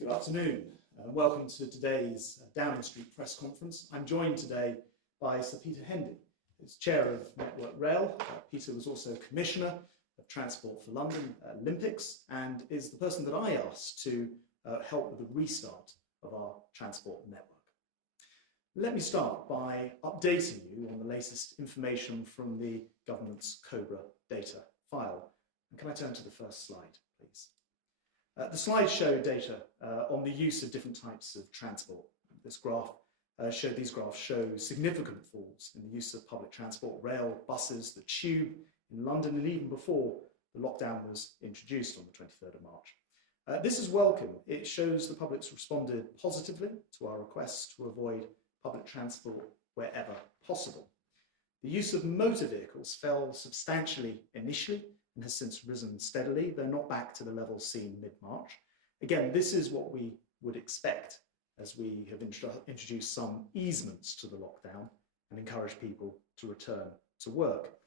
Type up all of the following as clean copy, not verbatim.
Good afternoon and welcome to today's Downing Street press conference. I'm joined today by Sir Peter Hendy, who's chair of Network Rail. Peter was also Commissioner of Transport for London Olympics and is the person that I asked to help with the restart of our transport network. Let me start by updating you on the latest information from the government's COBRA data file. And can I turn to the first slide, please? The slides show data on the use of different types of transport. These graphs show significant falls in the use of public transport, rail, buses, the tube in London, and even before the lockdown was introduced on the 23rd of March. This is welcome. It shows the public's responded positively to our request to avoid public transport wherever possible. The use of motor vehicles fell substantially initially and has since risen steadily, though not back to the levels seen mid-March. Again, this is what we would expect as we have introduced some easements to the lockdown and encourage people to return to work.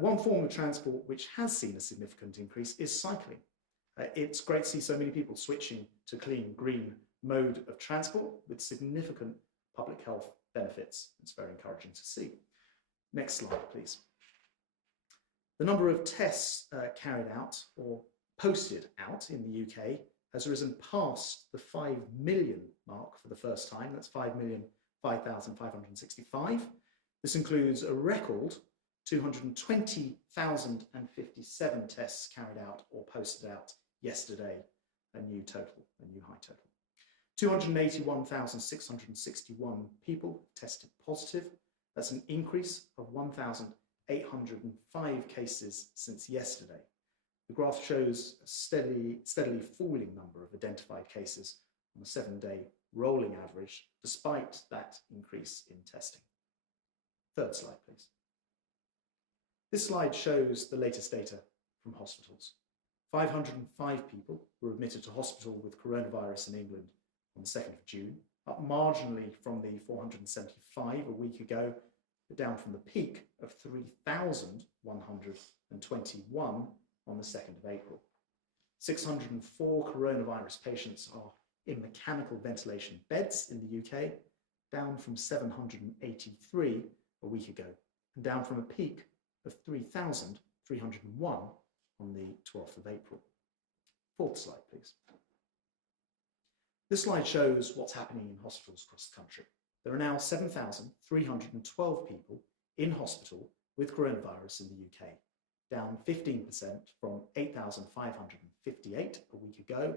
One form of transport which has seen a significant increase is cycling. It's great to see so many people switching to clean, green mode of transport with significant public health benefits. It's very encouraging to see. Next slide, please. The number of tests carried out or posted out in the UK has risen past the 5 million mark for the first time. That's 5,005,565. This includes a record 220,057 tests carried out or posted out yesterday, a new high total. 281,661 people tested positive. That's an increase of 1,805 cases since yesterday. The graph shows a steadily falling number of identified cases on a 7-day rolling average, despite that increase in testing. Third slide, please. This slide shows the latest data from hospitals. 505 people were admitted to hospital with coronavirus in England on the 2nd of June, up marginally from the 475 a week ago, but down from the peak of 3,121 on the 2nd of April. 604 coronavirus patients are in mechanical ventilation beds in the UK, down from 783 a week ago, and down from a peak of 3,301 on the 12th of April. Fourth slide, please. This slide shows what's happening in hospitals across the country. There are now 7,312 people in hospital with coronavirus in the UK, down 15% from 8,558 a week ago,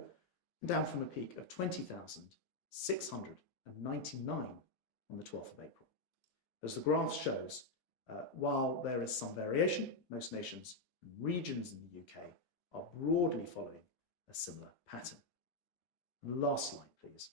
and down from a peak of 20,699 on the 12th of April. As the graph shows, while there is some variation, most nations and regions in the UK are broadly following a similar pattern. And the last slide, please.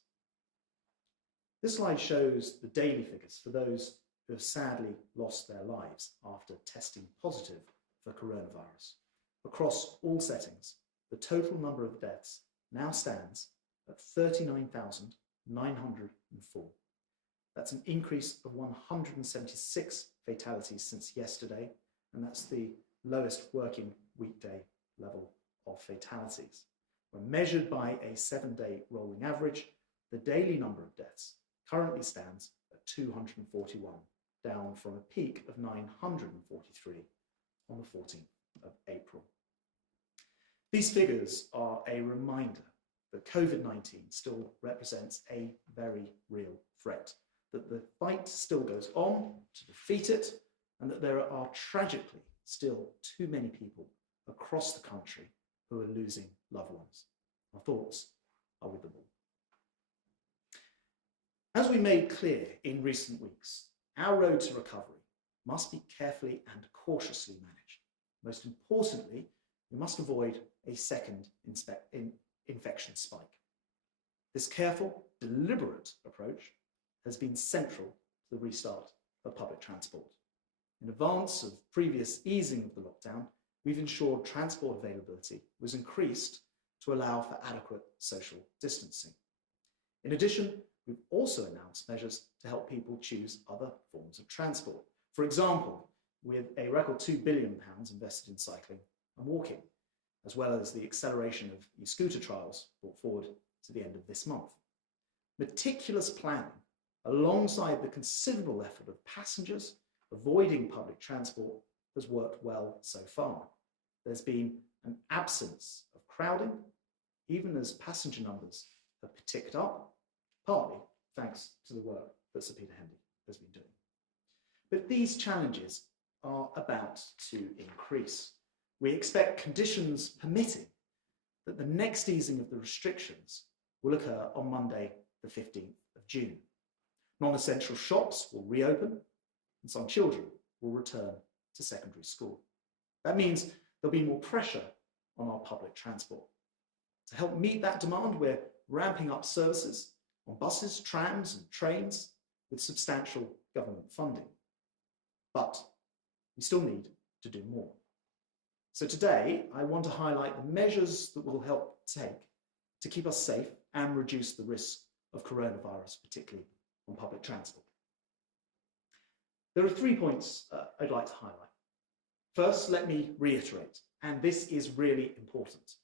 This slide shows the daily figures for those who have sadly lost their lives after testing positive for coronavirus. Across all settings, the total number of deaths now stands at 39,904. That's an increase of 176 fatalities since yesterday, and that's the lowest working weekday level of fatalities. When measured by a 7-day rolling average, the daily number of deaths currently stands at 241, down from a peak of 943 on the 14th of April. These figures are a reminder that COVID-19 still represents a very real threat, that the fight still goes on to defeat it, and that there are tragically still too many people across the country who are losing loved ones. Our thoughts are with them all. As we made clear in recent weeks, our road to recovery must be carefully and cautiously managed. Most importantly, we must avoid a second infection spike. This careful, deliberate approach has been central to the restart of public transport. In advance of previous easing of the lockdown, we've ensured transport availability was increased to allow for adequate social distancing. In addition, we've also announced measures to help people choose other forms of transport. For example, with a record £2 billion invested in cycling and walking, as well as the acceleration of e-scooter trials brought forward to the end of this month. Meticulous planning, alongside the considerable effort of passengers avoiding public transport, has worked well so far. There's been an absence of crowding, even as passenger numbers have ticked up, partly thanks to the work that Sir Peter Hendy has been doing. But these challenges are about to increase. We expect, conditions permitting, that the next easing of the restrictions will occur on Monday, the 15th of June. Non-essential shops will reopen and some children will return to secondary school. That means there'll be more pressure on our public transport. To help meet that demand, we're ramping up services on buses, trams and trains with substantial government funding. But we still need to do more. So today, I want to highlight the measures that will help take to keep us safe and reduce the risk of coronavirus, particularly on public transport. There are 3 points I'd like to highlight. First, let me reiterate, and this is really important.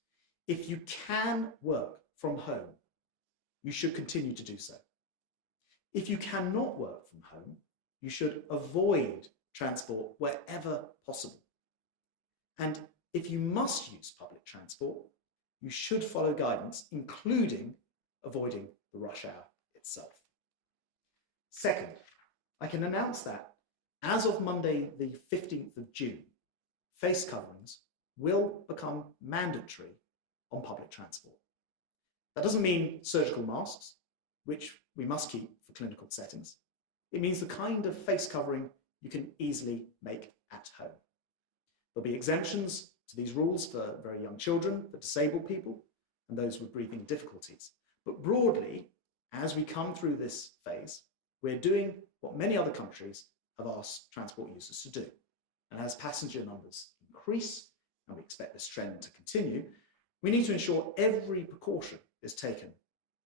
If you can work from home, you should continue to do so. If you cannot work from home, you should avoid transport wherever possible. And if you must use public transport, you should follow guidance, including avoiding the rush hour itself. Second, I can announce that as of Monday, the 15th of June, face coverings will become mandatory on public transport. That doesn't mean surgical masks, which we must keep for clinical settings. It means the kind of face covering you can easily make at home. There'll be exemptions to these rules for very young children, for disabled people, and those with breathing difficulties. But broadly, as we come through this phase, we're doing what many other countries have asked transport users to do. And as passenger numbers increase, and we expect this trend to continue, we need to ensure every precaution is taken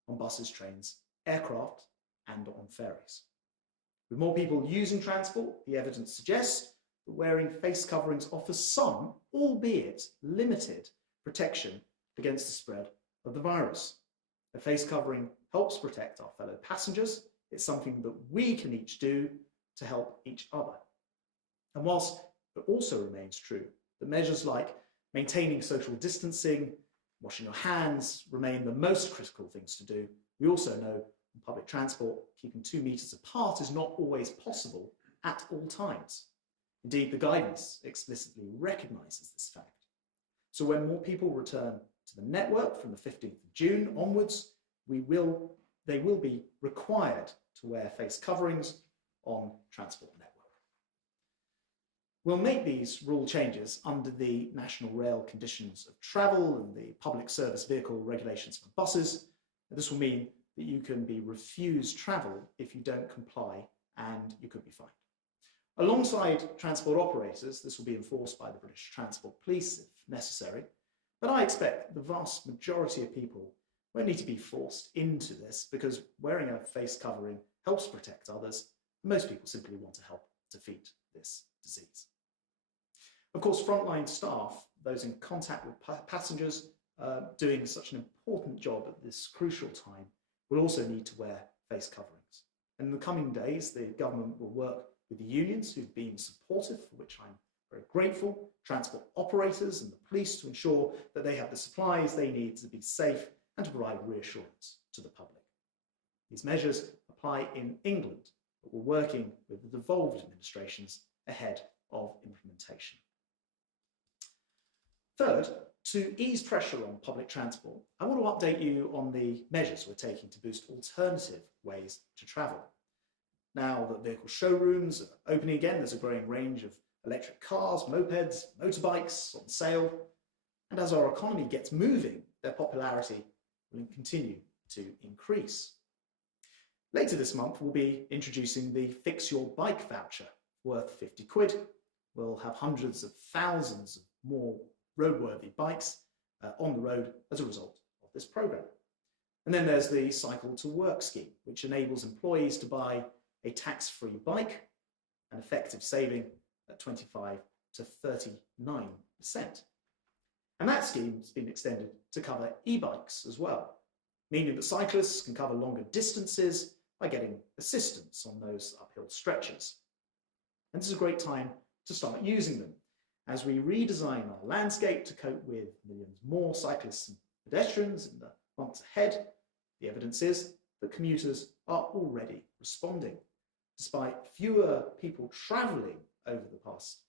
on buses, trains, aircraft, and on ferries. With more people using transport, the evidence suggests that wearing face coverings offers some, albeit limited, protection against the spread of the virus. A face covering helps protect our fellow passengers. It's something that we can each do to help each other. And whilst it also remains true that measures like maintaining social distancing, washing your hands remain the most critical things to do, we also know in public transport, keeping 2 meters apart is not always possible at all times. Indeed, the guidance explicitly recognises this fact. So when more people return to the network from the 15th of June onwards, they will be required to wear face coverings on transport network. We'll make these rule changes under the National Rail Conditions of Travel and the Public Service Vehicle Regulations for buses. This will mean that you can be refused travel if you don't comply, and you could be fined. Alongside transport operators, this will be enforced by the British Transport Police if necessary, but I expect the vast majority of people won't need to be forced into this because wearing a face covering helps protect others. Most people simply want to help defeat this disease. Of course, frontline staff, those in contact with passengers, doing such an important job at this crucial time, will also need to wear face coverings. And in the coming days, the government will work with the unions who've been supportive, for which I'm very grateful, transport operators and the police to ensure that they have the supplies they need to be safe and to provide reassurance to the public. These measures apply in England, but we're working with the devolved administrations ahead of implementation. Third, to ease pressure on public transport, I want to update you on the measures we're taking to boost alternative ways to travel. Now that vehicle showrooms are opening again, there's a growing range of electric cars, mopeds, motorbikes on sale. And as our economy gets moving, their popularity will continue to increase. Later this month, we'll be introducing the Fix Your Bike voucher worth 50 quid. We'll have hundreds of thousands of more roadworthy bikes on the road as a result of this programme. And then there's the Cycle to Work scheme, which enables employees to buy a tax-free bike, an effective saving at 25 to 39%. And that scheme has been extended to cover e-bikes as well. meaning that cyclists can cover longer distances by getting assistance on those uphill stretches. And this is a great time to start using them as we redesign our landscape to cope with millions more cyclists and pedestrians in the months ahead. The evidence is that commuters are already responding. Despite fewer people travelling over the past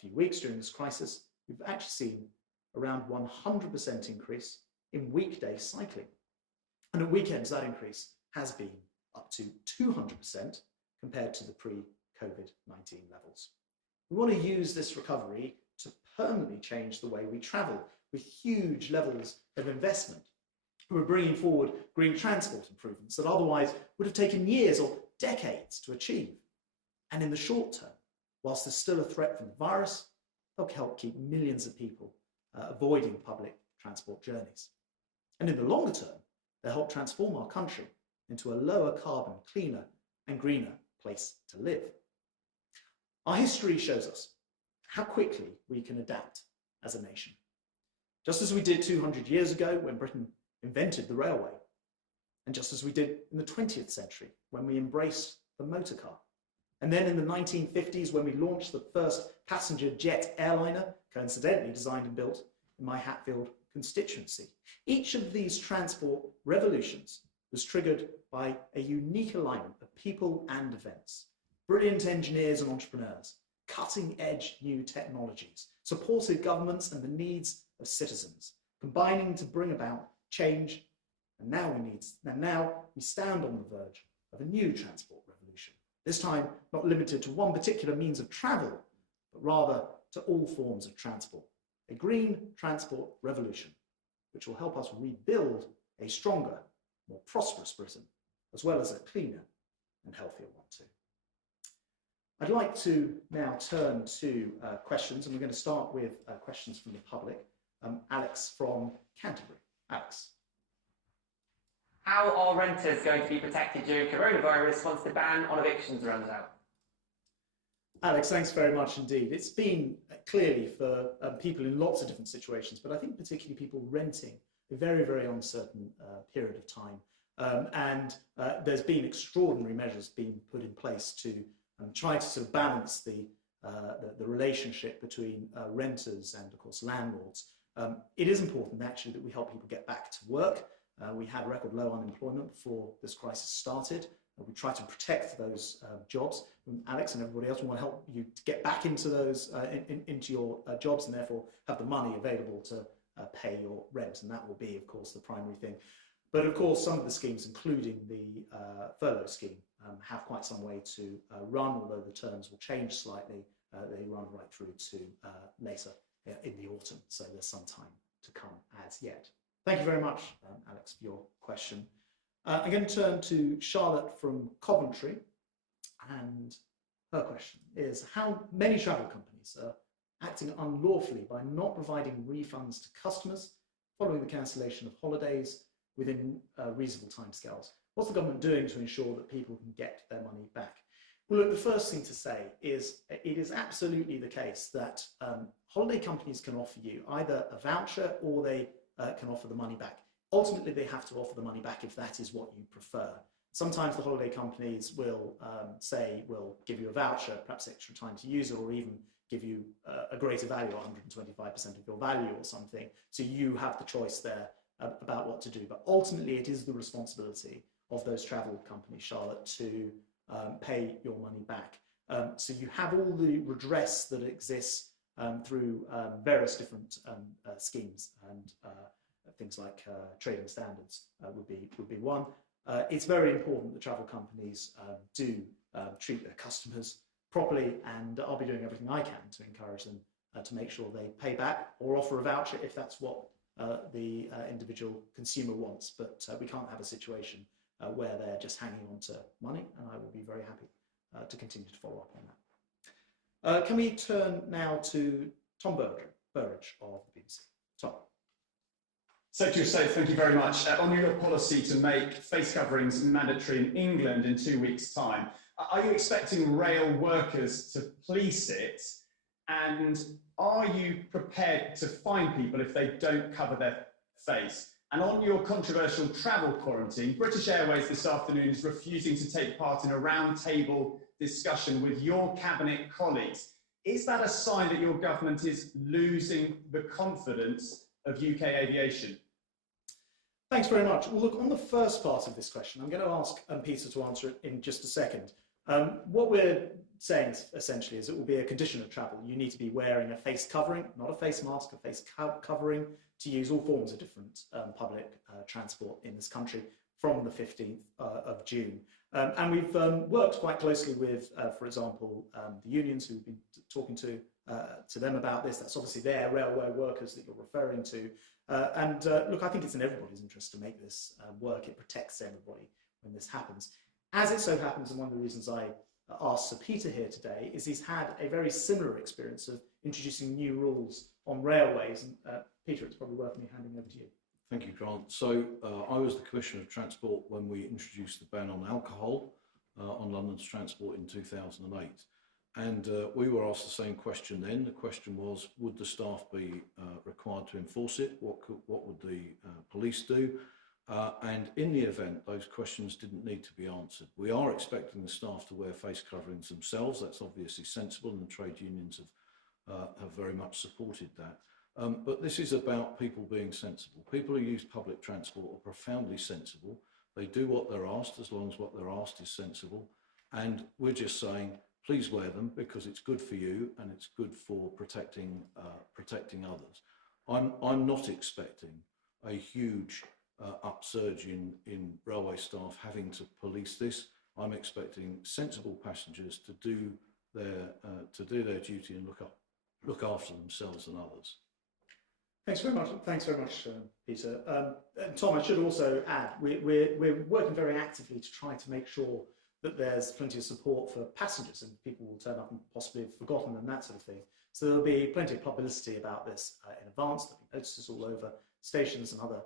few weeks during this crisis, we've actually seen around 100% increase in weekday cycling. And at weekends, that increase has been up to 200% compared to the pre-COVID-19 levels. We want to use this recovery to permanently change the way we travel with huge levels of investment. We're bringing forward green transport improvements that otherwise would have taken years or decades to achieve. And in the short term, whilst there's still a threat from the virus, they'll help keep millions of people avoiding public transport journeys. And in the longer term, they'll help transform our country into a lower carbon, cleaner and greener place to live. Our history shows us how quickly we can adapt as a nation. Just as we did 200 years ago when Britain invented the railway, and just as we did in the 20th century when we embraced the motor car, and then in the 1950s when we launched the first passenger jet airliner, coincidentally designed and built in my Hatfield constituency. Each of these transport revolutions was triggered by a unique alignment of people and events, brilliant engineers and entrepreneurs, cutting-edge new technologies, supported governments and the needs of citizens, combining to bring about change. And now we stand on the verge of a new transport revolution, this time not limited to one particular means of travel, but rather to all forms of transport. A green transport revolution, which will help us rebuild a stronger, more prosperous Britain, as well as a cleaner and healthier one too. I'd like to now turn to questions, and we're going to start with questions from the public. Alex from Canterbury. Alex. How are renters going to be protected during coronavirus once the ban on evictions runs out? Alex, thanks very much indeed. It's been clearly for people in lots of different situations, but I think particularly people renting a very, very uncertain period of time. And there's been extraordinary measures being put in place to try to sort of balance the relationship between renters and, of course, landlords. It is important, actually, that we help people get back to work. We had record low unemployment before this crisis started. We try to protect those jobs. Alex and everybody else, we want to help you to get back into those into your jobs and therefore have the money available to pay your rent. And that will be, of course, the primary thing. But of course, some of the schemes, including the furlough scheme, have quite some way to run, although the terms will change slightly. They run right through to later in the autumn. So there's some time to come as yet. Thank you very much, Alex, for your question. I'm going to turn to Charlotte from Coventry, and her question is how many travel companies are acting unlawfully by not providing refunds to customers following the cancellation of holidays within reasonable timescales. What's the government doing to ensure that people can get their money back? Well, look, the first thing to say is it is absolutely the case that holiday companies can offer you either a voucher or they can offer the money back. Ultimately, they have to offer the money back if that is what you prefer. Sometimes the holiday companies will say, we'll give you a voucher, perhaps extra time to use it, or even give you a greater value, 125% of your value or something. So you have the choice there about what to do. But ultimately, it is the responsibility of those travel companies, Charlotte, to pay your money back. So you have all the redress that exists through various different schemes, and things like trading standards would be one. It's very important that travel companies do treat their customers properly, and I'll be doing everything I can to encourage them to make sure they pay back or offer a voucher if that's what the individual consumer wants. But we can't have a situation where they're just hanging on to money, and I will be very happy to continue to follow up on that. Can we turn now to Tom Burridge of the BBC? Tom. Secretary of State, thank you very much. On your policy to make face coverings mandatory in England in 2 weeks' time, are you expecting rail workers to police it? And are you prepared to fine people if they don't cover their face? And on your controversial travel quarantine, British Airways this afternoon is refusing to take part in a roundtable discussion with your cabinet colleagues. Is that a sign that your government is losing the confidence of UK aviation? Thanks very much. Well, look, on the first part of this question, I'm going to ask Peter to answer it in just a second. What we're saying essentially is it will be a condition of travel. You need to be wearing a face covering, not a face mask, a face covering, to use all forms of different public transport in this country from the 15th of June. And we've worked quite closely with, for example, the unions who've been talking to them about this. That's obviously their railway workers that you're referring to. Look, I think it's in everybody's interest to make this work. It protects everybody when this happens. As it so happens, and one of the reasons I asked Sir Peter here today is he's had a very similar experience of introducing new rules on railways. And Peter, it's probably worth me handing over to you. Thank you, Grant. So I was the Commissioner of Transport when we introduced the ban on alcohol on London's transport in 2008. And we were asked the same question then. The question was, would the staff be required to enforce it? What would the police do? And in the event, those questions didn't need to be answered. We are expecting the staff to wear face coverings themselves. That's obviously sensible, and the trade unions have very much supported that. But this is about people being sensible. People who use public transport are profoundly sensible. They do what they're asked as long as what they're asked is sensible. And we're just saying, please wear them because it's good for you and it's good for protecting others. I'm not expecting a huge upsurge in railway staff having to police this. I'm expecting sensible passengers to do their duty and look after themselves and others. Thanks very much. Thanks very much, Peter. Tom, I should also add, we're working very actively to try to make sure that there's plenty of support for passengers, and people will turn up and possibly have forgotten and that sort of thing. So there'll be plenty of publicity about this in advance. There'll be notices all over stations and other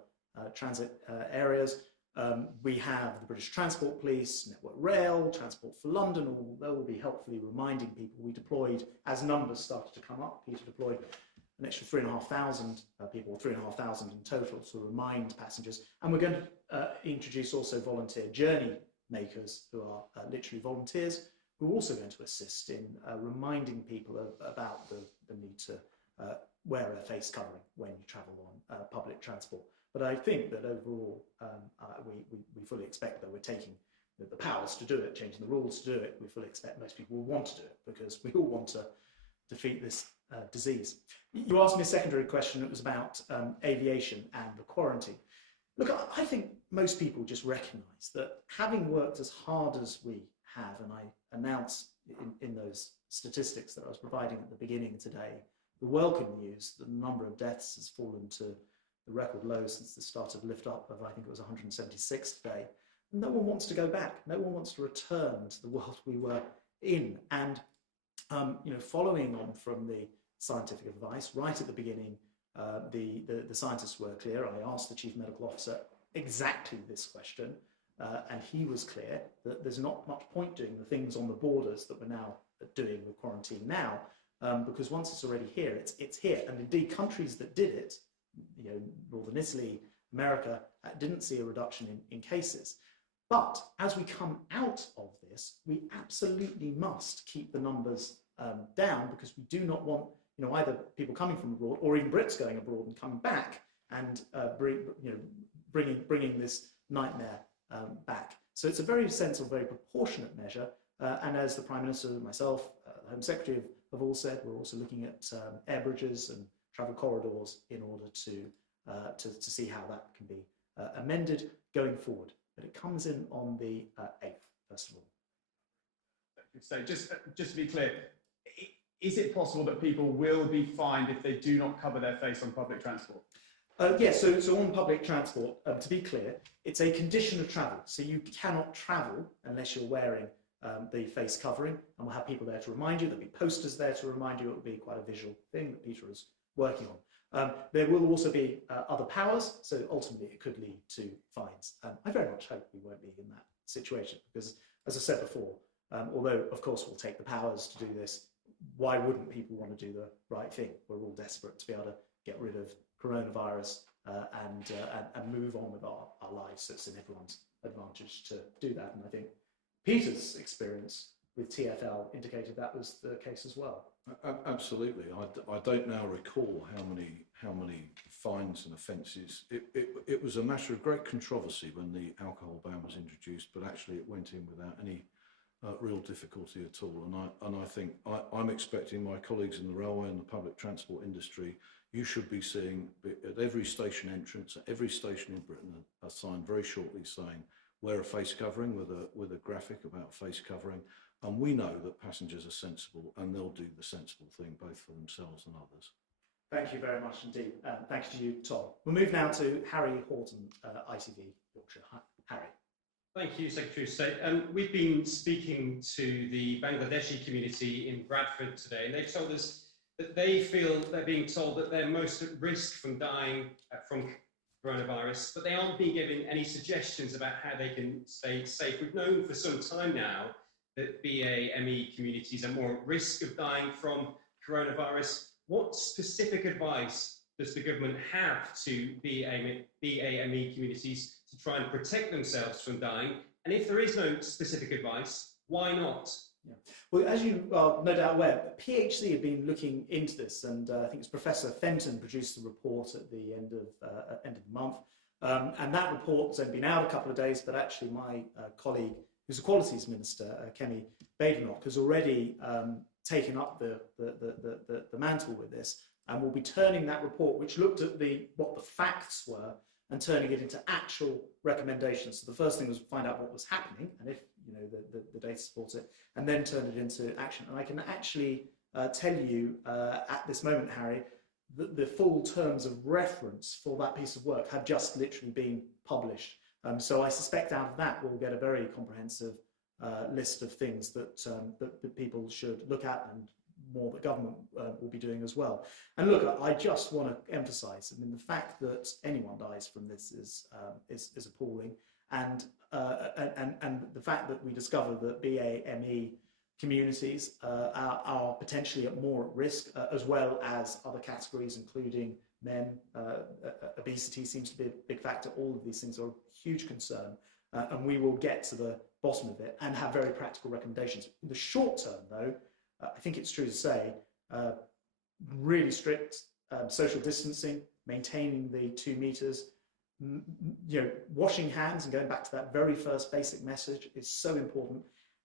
transit areas. We have the British Transport Police, Network Rail, Transport for London, they will be helpfully reminding people. We deployed, as numbers started to come up, Peter deployed an extra 3,500 people, 3,500 in total, to remind passengers. And we're going to introduce also volunteer journey makers, who are literally volunteers, who are also going to assist in reminding people about the need to wear a face covering when you travel on public transport. But I think that overall, we fully expect that we're taking the powers to do it, changing the rules to do it. We fully expect most people will want to do it because we all want to defeat this disease. You asked me a secondary question. It was about aviation and the quarantine. Look, I think most people just recognise that having worked as hard as we have, and I announce in those statistics that I was providing at the beginning today, the welcome news that the number of deaths has fallen to the record low since the start of lift up of, I think it was 176 today. No one wants to go back. No one wants to return to the world we were in. And following on from the scientific advice, right at the beginning, the scientists were clear. I asked the Chief Medical Officer exactly this question, and he was clear that there's not much point doing the things on the borders that we're now doing with quarantine now, because once it's already here, it's here. And indeed, countries that did it, Northern Italy, America, didn't see a reduction in cases. But as we come out of this, we absolutely must keep the numbers down, because we do not want either people coming from abroad or even Brits going abroad and coming back and bringing this nightmare back. So it's a very sensible, very proportionate measure. And as the Prime Minister, myself, the Home Secretary have all said, we're also looking at air bridges and travel corridors in order to see how that can be amended going forward. But it comes in on the 8th, first of all. So just to be clear, is it possible that people will be fined if they do not cover their face on public transport? Yes, so on public transport, to be clear, it's a condition of travel. So you cannot travel unless you're wearing the face covering, and we'll have people there to remind you. There'll be posters there to remind you. It will be quite a visual thing that Peter is working on. There will also be other powers, so ultimately it could lead to fines. I very much hope we won't be in that situation, because, as I said before, although of course we'll take the powers to do this, why wouldn't people want to do the right thing? We're all desperate to be able to get rid of coronavirus and move on with our lives. So it's in everyone's advantage to do that. And I think Peter's experience with TfL indicated that was the case as well. Absolutely. I don't now recall how many fines and offences. It was a matter of great controversy when the alcohol ban was introduced, but actually it went in without any real difficulty at all. And I think I'm expecting my colleagues in the railway and the public transport industry, you should be seeing at every station entrance, at every station in Britain, a sign very shortly saying, wear a face covering with a graphic about face covering. And we know that passengers are sensible and they'll do the sensible thing both for themselves and others. Thank you very much indeed. Thanks to you, Tom. We'll move now to Harry Horton, ITV Yorkshire. Hi, Harry. Thank you, Secretary of State. We've been speaking to the Bangladeshi community in Bradford today, and they've told us that they feel they're being told that they're most at risk from dying from coronavirus, but they aren't being given any suggestions about how they can stay safe. We've known for some time now that BAME communities are more at risk of dying from coronavirus. What specific advice does the government have to BAME communities to try and protect themselves from dying? And if there is no specific advice, why not? Yeah. Well, as you are no doubt aware, PhD have been looking into this, and I think it's Professor Fenton produced the report at the end of the month. And that report has only been out a couple of days, but actually my colleague, who's a Qualities Minister, Kemi Badenoch, has already taken up the mantle with this, and will be turning that report, which looked at what the facts were, and turning it into actual recommendations. So the first thing was find out what was happening, and if the data supports it, and then turn it into action. And I can actually tell you at this moment, Harry, that the full terms of reference for that piece of work have just literally been published. So I suspect out of that we'll get a very comprehensive list of things that people should look at, and more that government will be doing as well. And look, I just want to emphasise, I mean, the fact that anyone dies from this is appalling, and the fact that we discover that BAME communities are potentially more at risk, as well as other categories, including men. Obesity seems to be a big factor. All of these things are a huge concern, and we will get to the bottom of it and have very practical recommendations. In the short term, though, I think it's true to say, really strict social distancing, maintaining the 2 meters, washing hands and going back to that very first basic message is so important.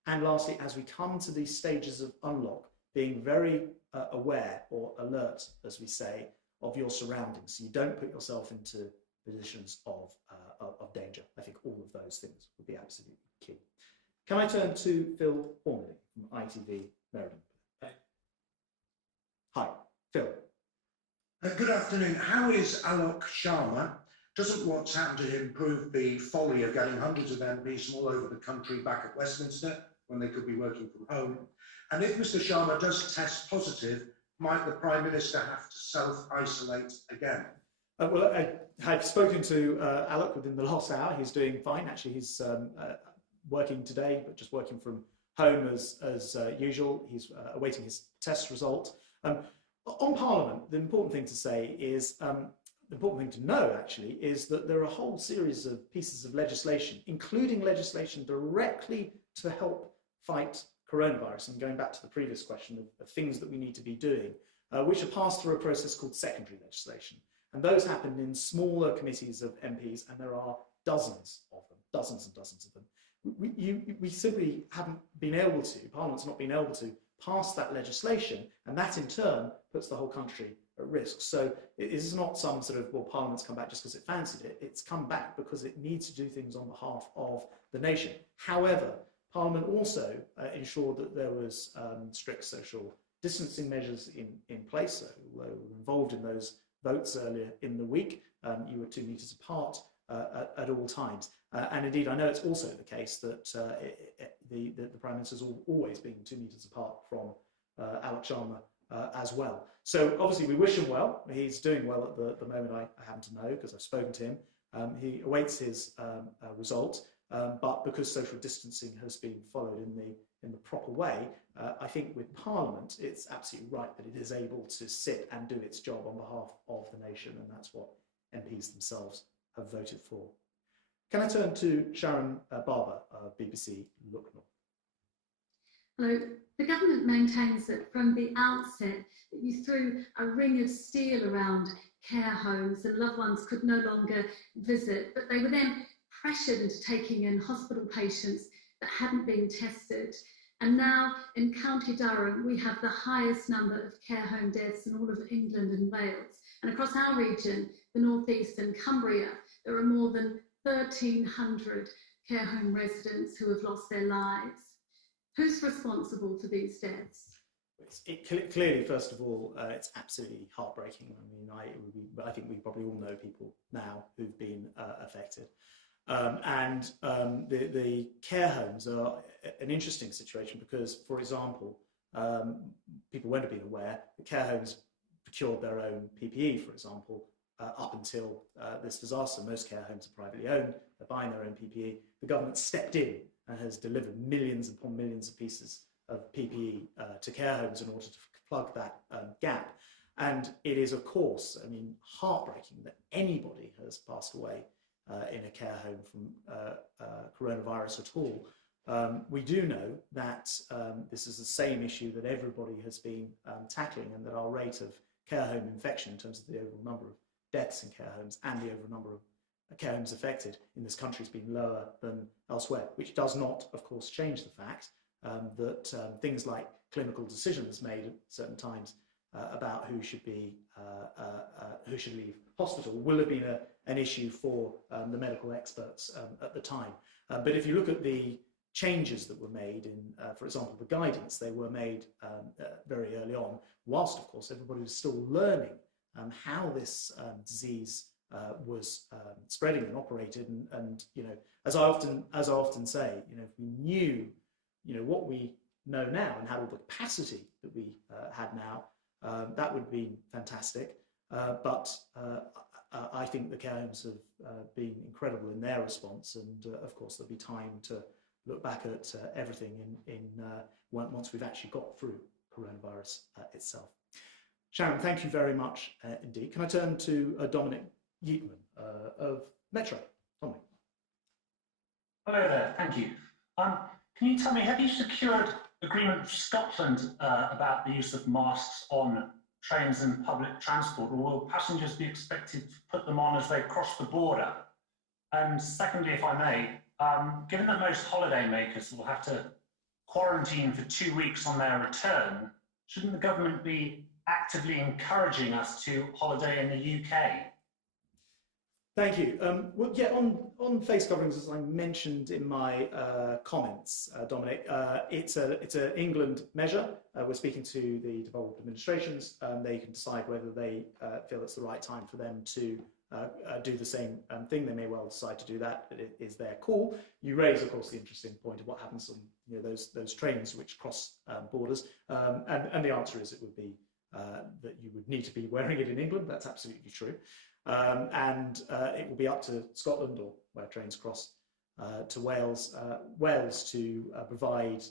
And lastly, as we come to these stages of unlock, being very aware or alert, as we say, of your surroundings, so you don't put yourself into positions of danger. I think all of those things would be absolutely key. Can I turn to Phil Hornley from ITV Meriden? Hi, Phil. Good afternoon. How is Alok Sharma? Doesn't what's happened to him prove the folly of getting hundreds of MPs from all over the country back at Westminster when they could be working from home? And if Mr. Sharma does test positive, might the Prime Minister have to self-isolate again? Well, I've spoken to Alok within the last hour. He's doing fine. Actually, he's working today, but just working from home as usual. He's awaiting his test result. On Parliament, the important thing to say is, the important thing to know actually, is that there are a whole series of pieces of legislation, including legislation directly to help fight coronavirus, and going back to the previous question of things that we need to be doing, which are passed through a process called secondary legislation. And those happen in smaller committees of MPs, and there are dozens of them, dozens and dozens of them. We simply haven't been able to, Parliament's not been able to pass that legislation, and that in turn puts the whole country at risk. So it is not some sort of, well, Parliament's come back just because it fancied it. It's come back because it needs to do things on behalf of the nation. However, Parliament also ensured that there was strict social distancing measures in place. So although we were involved in those votes earlier in the week, you were 2 meters apart at all times. And indeed, I know it's also the case that the Prime Minister's always been 2 meters apart from Alok Sharma as well. So obviously we wish him well. He's doing well at the moment, I happen to know, because I've spoken to him. He awaits his result, but because social distancing has been followed in the proper way, I think with Parliament, it's absolutely right that it is able to sit and do its job on behalf of the nation, and that's what MPs themselves have voted for. Can I turn to Sharon Barber, BBC Look North? Hello. The government maintains that from the outset that you threw a ring of steel around care homes and loved ones could no longer visit, but they were then pressured into taking in hospital patients that hadn't been tested. And now in County Durham, we have the highest number of care home deaths in all of England and Wales. And across our region, the North East and Cumbria, there are more than 1,300 care home residents who have lost their lives. Who's responsible for these deaths? Clearly, first of all, it's absolutely heartbreaking. I mean, I think we probably all know people now who've been affected. The care homes are an interesting situation because, for example, people won't have been aware, the care homes procured their own PPE, for example, up until this disaster. Most care homes are privately owned, they're buying their own PPE. The government stepped in and has delivered millions upon millions of pieces of PPE to care homes in order to plug that gap. And it is, of course, I mean, heartbreaking that anybody has passed away in a care home from coronavirus at all. We do know that this is the same issue that everybody has been tackling, and that our rate of care home infection in terms of the overall number of deaths in care homes and the overall number of care homes affected in this country has been lower than elsewhere, which does not, of course, change the fact that things like clinical decisions made at certain times about who should leave hospital will have been an issue for the medical experts at the time. But if you look at the changes that were made in, for example, the guidance, they were made very early on, whilst, of course, everybody was still learning how this disease was spreading and operated. And you know, as I often say, you know, if we knew, you know, what we know now and had all the capacity that we had now, that would be fantastic. But I think the care homes have been incredible in their response, and of course there'll be time to look back at everything once we've actually got through coronavirus itself. Sharon, thank you very much indeed. Can I turn to Dominic Yeatman of Metro? Dominic. Hello there, thank you. Can you tell me, have you secured agreement with Scotland about the use of masks on trains and public transport, or will passengers be expected to put them on as they cross the border? And secondly, if I may, given that most holidaymakers will have to quarantine for 2 weeks on their return, shouldn't the government be actively encouraging us to holiday in the UK? Thank you. Well, yeah, on face coverings, as I mentioned in my comments, Dominic, it's an England measure. We're speaking to the devolved administrations. They can decide whether they feel it's the right time for them to do the same thing. They may well decide to do that, but it is their call. You raise, of course, the interesting point of what happens on, you know, those trains which cross borders, and the answer is it would be that you would need to be wearing it in England. That's absolutely true. It will be up to Scotland, or where trains cross, to Wales to provide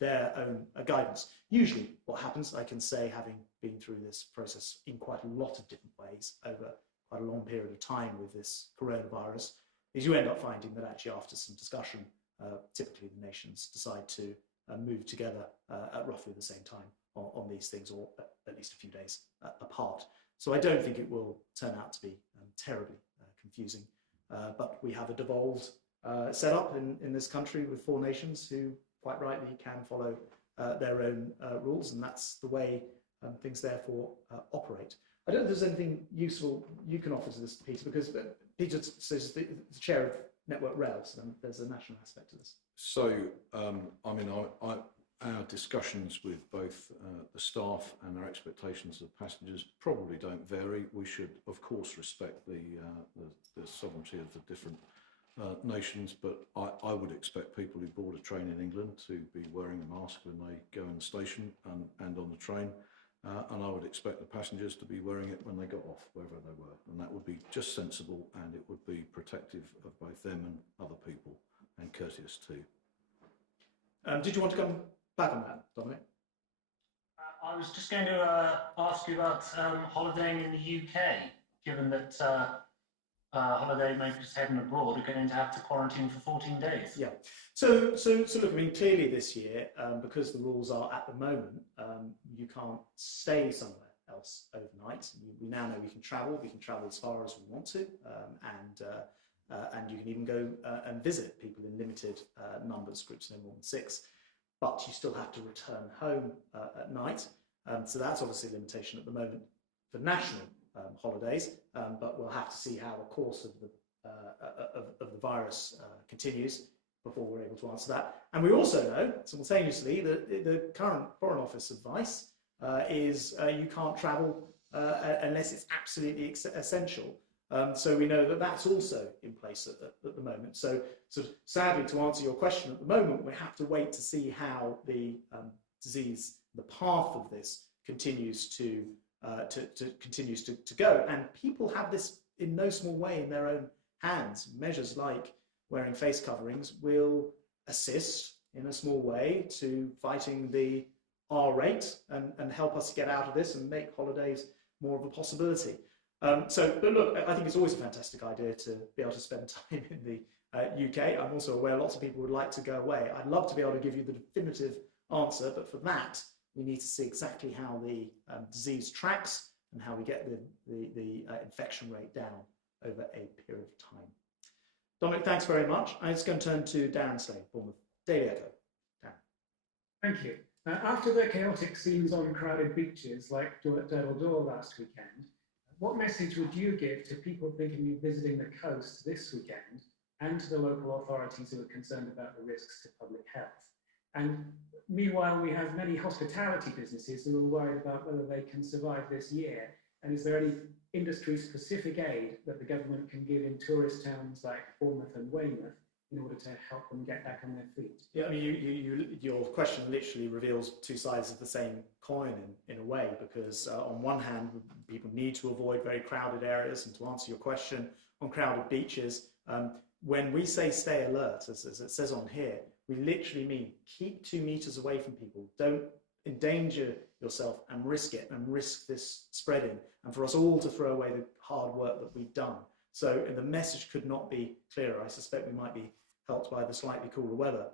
their own guidance. Usually what happens, I can say, having been through this process in quite a lot of different ways over quite a long period of time with this coronavirus, is you end up finding that actually after some discussion, typically the nations decide to move together at roughly the same time on these things, or at least a few days apart. So I don't think it will turn out to be terribly confusing, but we have a devolved setup in this country with 4 nations who quite rightly can follow their own rules, and that's the way things therefore operate. I don't know if there's anything useful you can offer to this, Peter, because Peter says the chair of Network Rail, so there's a national aspect to this. So, I mean, our discussions with both the staff and our expectations of passengers probably don't vary. We should, of course, respect the sovereignty of the different nations, but I would expect people who board a train in England to be wearing a mask when they go in the station and on the train, and I would expect the passengers to be wearing it when they got off, wherever they were, and that would be just sensible, and it would be protective of both them and other people, and courteous too. Did you want to come back on that, Dominic? I was just going to ask you about holidaying in the UK, given that holiday makers heading abroad are going to have to quarantine for 14 days. Yeah. So look, I mean, clearly this year, because the rules are at the moment, you can't stay somewhere else overnight. We now know we can travel as far as we want to, and you can even go and visit people in limited numbers, groups no more than 6, but you still have to return home at night. So that's obviously a limitation at the moment for national holidays, but we'll have to see how the course of the virus continues before we're able to answer that. And we also know simultaneously that the current Foreign Office advice is you can't travel unless it's absolutely essential. So we know that that's also in place at the moment. So sadly, to answer your question, at the moment we have to wait to see how the disease, the path of this continues to go. And people have this in no small way in their own hands. Measures like wearing face coverings will assist in a small way to fighting the R rate and help us get out of this and make holidays more of a possibility. But look, I think it's always a fantastic idea to be able to spend time in the UK. I'm also aware lots of people would like to go away. I'd love to be able to give you the definitive answer, but for that, we need to see exactly how the disease tracks and how we get the infection rate down over a period of time. Dominic, thanks very much. I'm just going to turn to Darren Slade, Bournemouth Daily Echo. Darren. Thank you. After the chaotic scenes on crowded beaches like Devil Door last weekend, what message would you give to people thinking of visiting the coast this weekend and to the local authorities who are concerned about the risks to public health? And meanwhile, we have many hospitality businesses who are worried about whether they can survive this year. And is there any industry-specific aid that the government can give in tourist towns like Bournemouth and Weymouth in order to help them get back on their feet? Yeah, I mean, your question literally reveals two sides of the same coin in a way, because on one hand, people need to avoid very crowded areas, and to answer your question on crowded beaches, when we say stay alert, as it says on here, we literally mean keep 2 meters away from people. Don't endanger yourself and risk it and risk this spreading, and for us all to throw away the hard work that we've done. So the message could not be clearer. I suspect we might be helped by the slightly cooler weather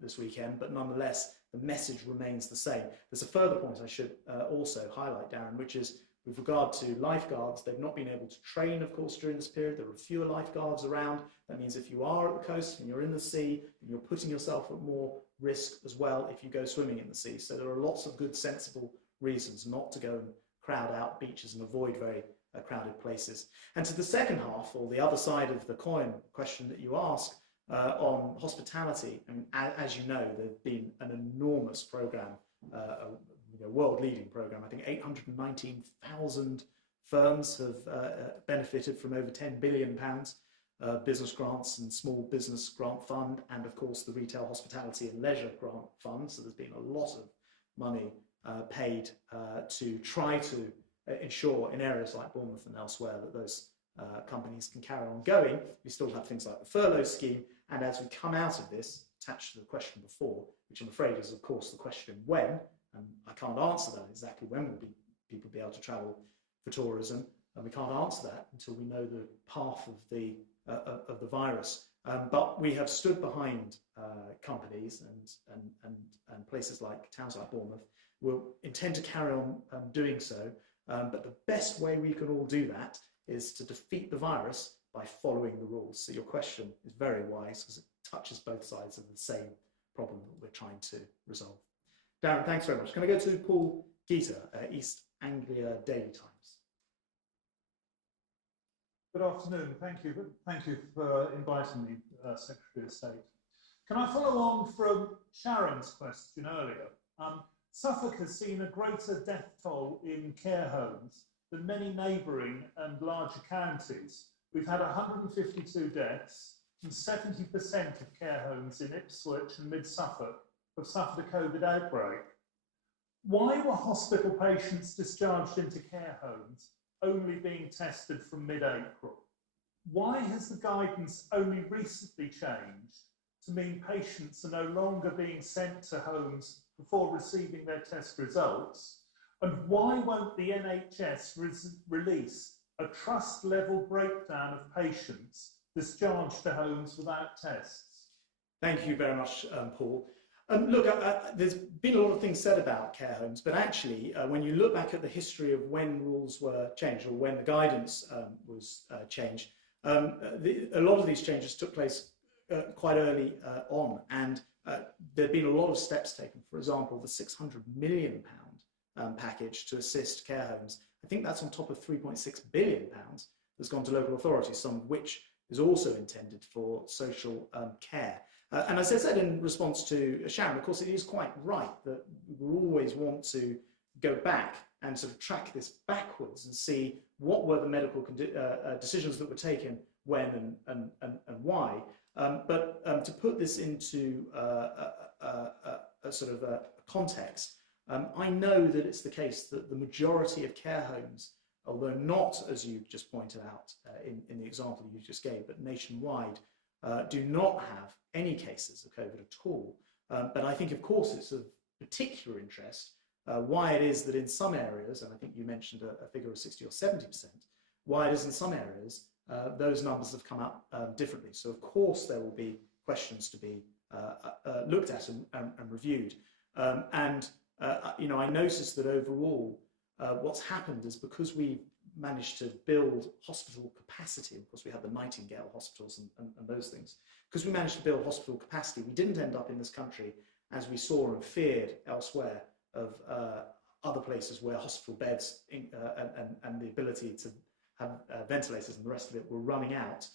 this weekend, but nonetheless, the message remains the same. There's a further point I should also highlight, Darren, which is with regard to lifeguards. They've not been able to train, of course, during this period. There are fewer lifeguards around. That means if you are at the coast and you're in the sea, and you're putting yourself at more risk as well if you go swimming in the sea. So there are lots of good, sensible reasons not to go and crowd out beaches and avoid very crowded places. And to the second half, or the other side of the coin question that you ask on hospitality, and as you know, there's been an enormous program, world-leading program. I think 819,000 firms have benefited from over £10 billion business grants and small business grant fund, and of course the retail hospitality and leisure grant fund. So there's been a lot of money paid to try to ensure in areas like Bournemouth and elsewhere that those companies can carry on going. We still have things like the furlough scheme, and as we come out of this, attached to the question before, which I'm afraid is of course the question when, and I can't answer that exactly when will people be able to travel for tourism, and we can't answer that until we know the path of the virus. But we have stood behind companies and places like towns like Bournemouth. We'll intend to carry on doing so, but the best way we can all do that is to defeat the virus by following the rules. So your question is very wise because it touches both sides of the same problem that we're trying to resolve. Darren, thanks very much. Can I go to Paul Geeter, East Anglia Daily Times? Good afternoon. Thank you for inviting me, Secretary of State. Can I follow on from Sharon's question earlier? Suffolk has seen a greater death toll in care homes than many neighbouring and larger counties. We've had 152 deaths, and 70% of care homes in Ipswich and Mid-Suffolk have suffered a COVID outbreak. Why were hospital patients discharged into care homes only being tested from mid-April? Why has the guidance only recently changed to mean patients are no longer being sent to homes before receiving their test results? And why won't the NHS release a trust level breakdown of patients discharged to homes without tests? Thank you very much, Paul. Look, there's been a lot of things said about care homes, but actually, when you look back at the history of when rules were changed or when the guidance was changed, a lot of these changes took place quite early on, and there have been a lot of steps taken. For example, the £600 million package to assist care homes. I think that's on top of £3.6 billion that's gone to local authorities, some of which is also intended for social care. And as I said in response to Sharon, of course, it is quite right that we always want to go back and sort of track this backwards and see what were the medical decisions that were taken when and why. But to put this into a sort of a context, I know that it's the case that the majority of care homes, although not, as you just pointed out in the example you just gave, but nationwide, do not have any cases of COVID at all. But I think, of course, it's of particular interest why it is that in some areas, and I think you mentioned a figure of 60 or 70%, why it is in some areas those numbers have come up differently. So, of course, there will be questions to be looked at and reviewed. You know, I noticed that overall, what's happened is because we managed to build hospital capacity, of course we had the Nightingale hospitals and those things, because we managed to build hospital capacity, we didn't end up in this country, as we saw and feared elsewhere, of other places where hospital beds and the ability to have ventilators and the rest of it were running out,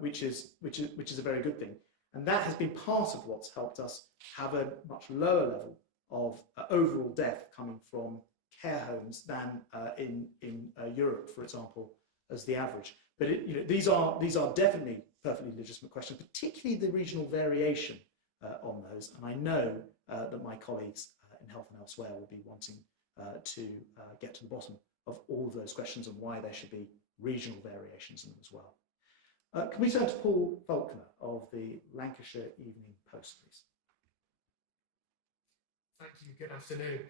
which is a very good thing. And that has been part of what's helped us have a much lower level of overall death coming from care homes than in Europe, for example, as the average. But you know, these are definitely perfectly legitimate questions, particularly the regional variation on those. And I know that my colleagues in health and elsewhere will be wanting to get to the bottom of all of those questions and why there should be regional variations in them as well. Can we turn to Paul Faulkner of the Lancashire Evening Post, please? Thank you. Good afternoon.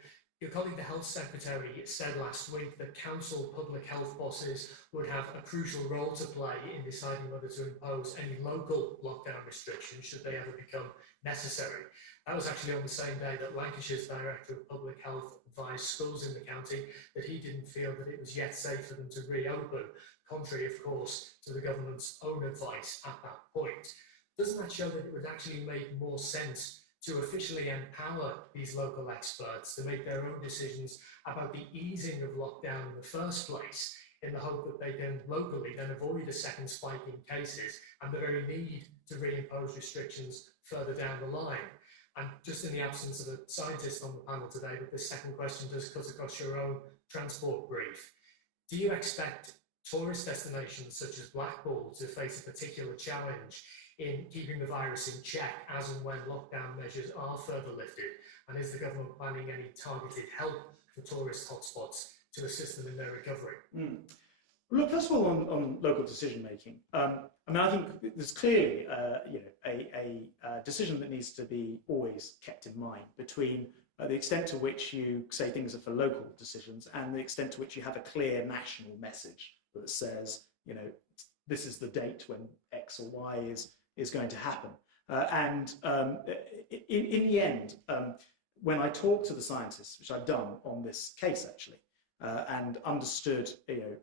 Your colleague, the Health Secretary, said last week that council public health bosses would have a crucial role to play in deciding whether to impose any local lockdown restrictions should they ever become necessary. That was actually on the same day that Lancashire's Director of Public Health advised schools in the county that he didn't feel that it was yet safe for them to reopen, contrary, of course, to the government's own advice at that point. Doesn't that show that it would actually make more sense to officially empower these local experts to make their own decisions about the easing of lockdown in the first place, in the hope that they can locally then avoid a second spike in cases and the very need to reimpose restrictions further down the line? And just in the absence of a scientist on the panel today, but this second question does cut across your own transport brief. Do you expect tourist destinations such as Blackpool to face a particular challenge in keeping the virus in check as and when lockdown measures are further lifted? And is the government planning any targeted help for tourist hotspots to assist them in their recovery? Look, first of all, on local decision making, I mean, I think there's clearly a decision that needs to be always kept in mind between the extent to which you say things are for local decisions and the extent to which you have a clear national message that says, you know, this is the date when X or Y is going to happen. In the end, when I talk to the scientists, which I've done on this case actually, and understood, you know,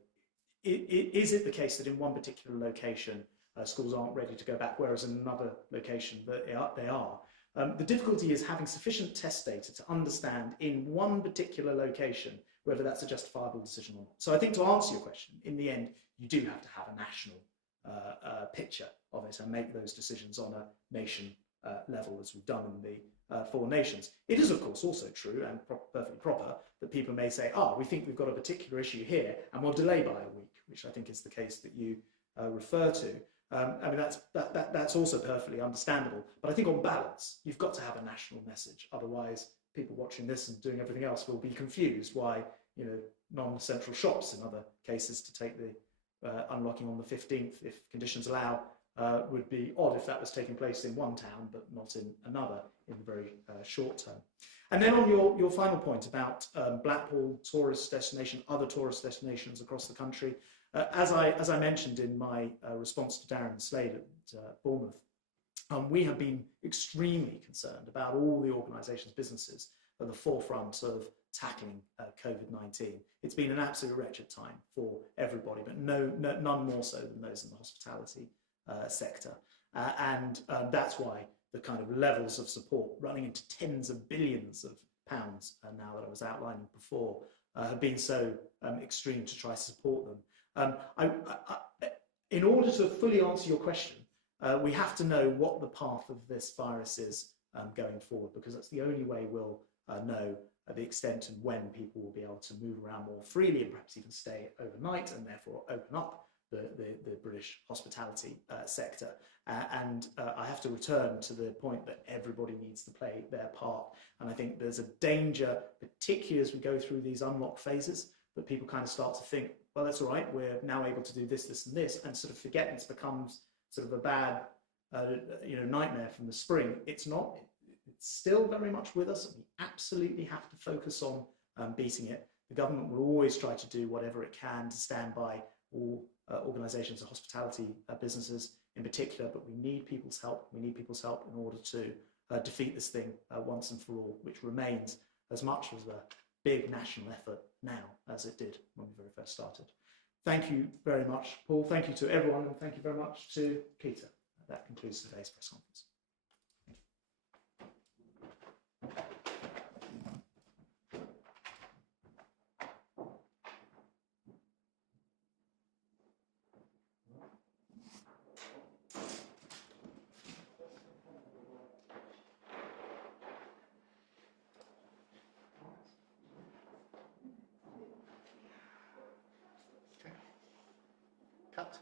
is it the case that in one particular location schools aren't ready to go back, whereas in another location they are? The difficulty is having sufficient test data to understand in one particular location whether that's a justifiable decision or not. So I think to answer your question, in the end, you do have to have a national picture of it and make those decisions on a nation level, as we've done in the 4 nations. It is, of course, also true and perfectly proper that people may say, we think we've got a particular issue here and we'll delay by a week, which I think is the case that you refer to. I mean, that's also perfectly understandable. But I think on balance, you've got to have a national message. Otherwise, people watching this and doing everything else will be confused why, you know, non-central shops in other cases to take the unlocking on the 15th, if conditions allow, would be odd if that was taking place in one town but not in another in the very short term. And then on your final point about Blackpool, tourist destination, other tourist destinations across the country, As I mentioned in my response to Darren Slade at Bournemouth, we have been extremely concerned about all the organisations, businesses at the forefront of tackling COVID-19. It's been an absolute wretched time for everybody, but none more so than those in the hospitality sector. And that's why the kind of levels of support running into tens of billions of pounds now that I was outlining before have been so extreme to try to support them. In order to fully answer your question, we have to know what the path of this virus is going forward, because that's the only way we'll know the extent and when people will be able to move around more freely and perhaps even stay overnight and therefore open up the British hospitality sector. And I have to return to the point that everybody needs to play their part. And I think there's a danger, particularly as we go through these unlock phases, that people kind of start to think, well, that's all right, we're now able to do this, this and this, and sort of forget it becomes sort of a bad nightmare from the spring. It's not. It's still very much with us, and we absolutely have to focus on beating it. The government will always try to do whatever it can to stand by all organisations and hospitality businesses in particular, but we need people's help. We need people's help in order to defeat this thing once and for all, which remains as much as a big national effort now as it did when we very first started. Thank you very much, Paul. Thank you to everyone, and thank you very much to Peter. That concludes today's press conference. Cut.